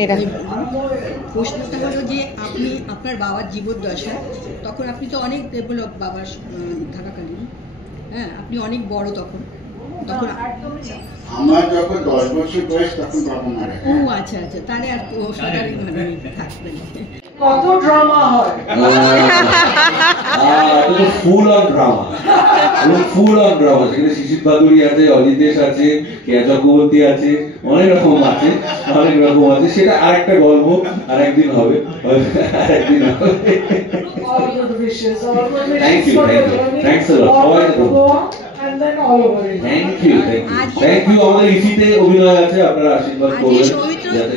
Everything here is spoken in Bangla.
মেয়েরা। প্রশ্নটা হলো যে আপনি আপনার বাবার জীবদ্দশায়, তখন আপনি তো অনেক ডেভেলপ বাবার থাকাকালীন, হ্যাঁ আপনি অনেক বড় তখন তখন আমার যখন 10 বছর বয়স তখন বাবা মারা ও আচ্ছা আচ্ছা, তাহলে আর সাধারণভাবে থাকবেন। কত ড্রামা হয়, full on drama, full on drama. সেখানে শিশির বাদুড়ি আছে, অজিতেশ আছে, কেয়া চক্রবর্তী আছে, অনেক রকম আছে, অনেক রকম আছে। সেটা আরেকটা গল্প, আরেকদিন হবে, আরেকদিন হবে। Thank you, thanks a lot. Thank you. আমাদের ইসিতে অভিনয় আছে, আপনারা আশীর্বাদ করবেন যাতে